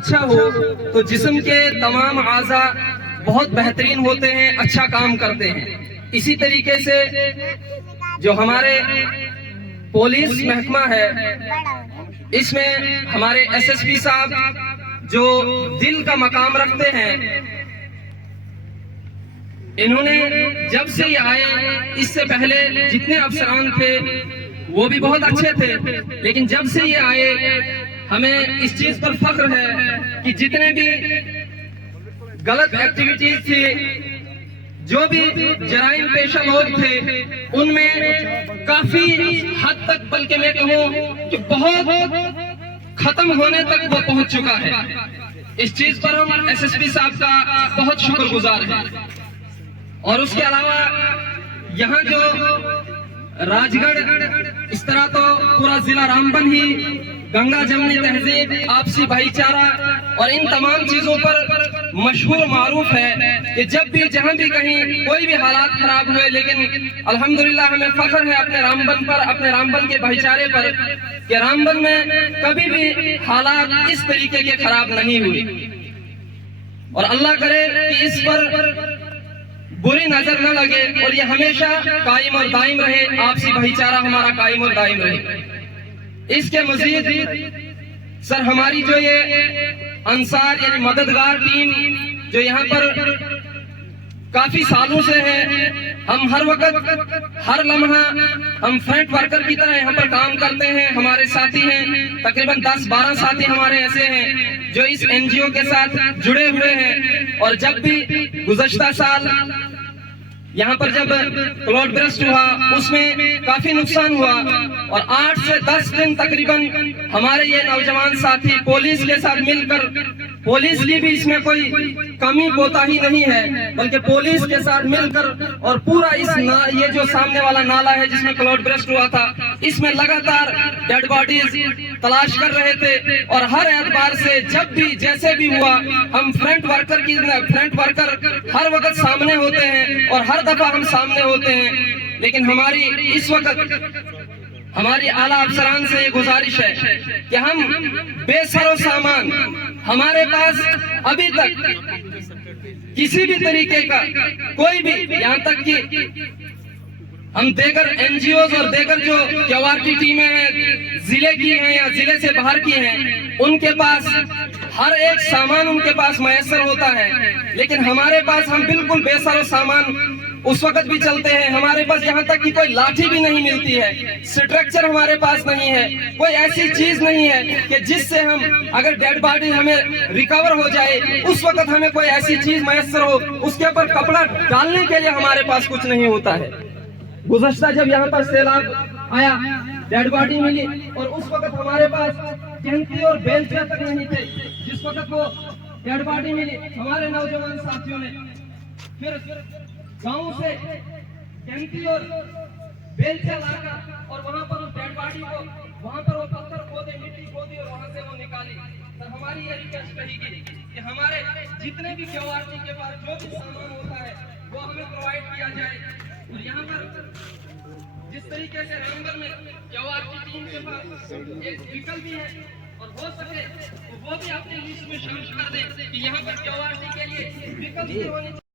اچھا ہو تو جسم کے تمام اعضاء بہت بہترین ہوتے ہیں، اچھا کام کرتے ہیں۔ اسی طریقے سے جو ہمارے پولیس محکمہ ہے، اس میں ہمارے ایس ایس پی صاحب جو دل کا مقام رکھتے ہیں، انہوں نے جب سے یہ آئے، اس سے پہلے جتنے افسران تھے وہ بھی بہت اچھے تھے، لیکن جب سے یہ آئے ہمیں اس چیز پر فخر ہے کہ جتنے بھی غلط ایکٹیویٹیز تھی، جو بھی جرائم پیشہ لوگ تھے، ان میں کافی حد تک، بلکہ میں کہوں کہ بہت ختم ہونے تک وہ پہنچ چکا ہے۔ اس چیز پر ہم ایس ایس پی صاحب کا بہت شکر گزار ہیں۔ اور اس کے علاوہ یہاں جو راج گڑھ، اس طرح تو پورا ضلع رامبن ہی گنگا جمنی تہذیب، آپسی بھائی چارہ اور ان تمام چیزوں پر مشہور معروف ہے کہ جب بھی جہاں بھی کہیں کوئی بھی حالات خراب ہوئے، لیکن الحمدللہ ہمیں فخر ہے اپنے رامبن پر، اپنے رامبن کے بھائی چارے پر، کہ رامبن میں کبھی بھی حالات اس طریقے کے خراب نہیں ہوئے۔ اور اللہ کرے کہ اس پر بری نظر نہ لگے اور یہ ہمیشہ قائم اور دائم رہے، آپسی بھائی چارہ ہمارا قائم اور دائم رہے۔ اس کے مزید سر ہماری جو یہ انصار یعنی مددگار ٹیم جو یہاں پر کافی سالوں سے ہے، ہم ہر وقت ہر لمحہ ہم فرنٹ ورکر کی طرح یہاں پر کام کرتے ہیں۔ ہمارے ساتھی ہیں، تقریباً 10-12 ساتھی ہمارے ایسے ہیں جو اس این جی او کے ساتھ جڑے ہوئے ہیں۔ اور جب بھی گزشتہ سال یہاں پر جب کلاؤڈ برسٹ ہوا، اس میں کافی نقصان ہوا، اور 8 سے 10 دن تقریباً ہمارے یہ نوجوان ساتھی پولیس کے ساتھ مل کر، پولیس کی بھی اس میں کوئی کمی کوتاہی نہیں ہے، بلکہ پولیس کے ساتھ مل کر اور پورا یہ جو سامنے والا نالا ہے جس میں کلاؤڈ برسٹ ہوا تھا، اس میں لگاتار ڈیڈ باڈیز تلاش کر رہے تھے۔ اور ہر اعتبار سے جب بھی جیسے بھی ہوا، ہم فرنٹ ورکر ہر وقت سامنے ہوتے ہیں اور ہر دفعہ ہم سامنے ہوتے ہیں۔ لیکن ہماری اس وقت ہماری اعلیٰ افسران سے یہ گزارش ہے کہ ہم بے سر و سامان، ہمارے پاس ابھی تک کسی بھی طریقے کا کوئی بھی، یہاں تک کہ ہم دیگر این جی اوز اور دیگر جو کیوارٹی ٹیمیں ہیں، ضلع کی ہیں یا ضلع سے باہر کی ہیں، ان کے پاس ہر ایک سامان ان کے پاس میسر ہوتا ہے، لیکن ہمارے پاس ہم بالکل بے سر و سامان اس وقت بھی چلتے ہیں۔ ہمارے پاس یہاں تک کہ کوئی لاٹھی بھی نہیں ملتی ہے، سٹرکچر ہمارے پاس نہیں ہے، کوئی ایسی چیز نہیں ہے کہ جس سے ہم اگر ڈیڈ باڈی ہمیں ریکور ہو جائے اس وقت ہمیں کوئی ایسی چیز میسر ہو، اس کے اوپر کپڑا ڈالنے کے لیے ہمارے پاس کچھ نہیں ہوتا ہے۔ گزشتہ جب یہاں پر سیلاب آیا، ڈیڈ باڈی ملی، اور اس وقت ہمارے پاس کینتی اور بیلچے تک نہیں تھے۔ جس وقت وہ ڈیڈ باڈی ملی، ہمارے نوجوان ساتھیوں نے پھر گاؤں سے کینتی اور بیلچہ لا کر اور وہاں پر اس ڈیڈ باڈی کو، وہاں پر وہ پتھر کھودے، مٹی کھودی اور وہاں سے وہ نکالی۔ سر ہماری یہ ریکویسٹ رہے گی کہ ہمارے جتنے بھی کیوارٹی کے پاس جو بھی سامان ہوتا ہے وہ ہمیں پرووائڈ کیا جائے۔ اور یہاں پر جس طریقے سے رامبن میں کیوارٹی ٹیم کے پاس ایک ویکل بھی ہے، اور ہو سکے تو وہ بھی اپنی لسٹ میں شامل کر دیں کہ یہاں پر کیوارٹی کے لیے ویکل بھی ہونے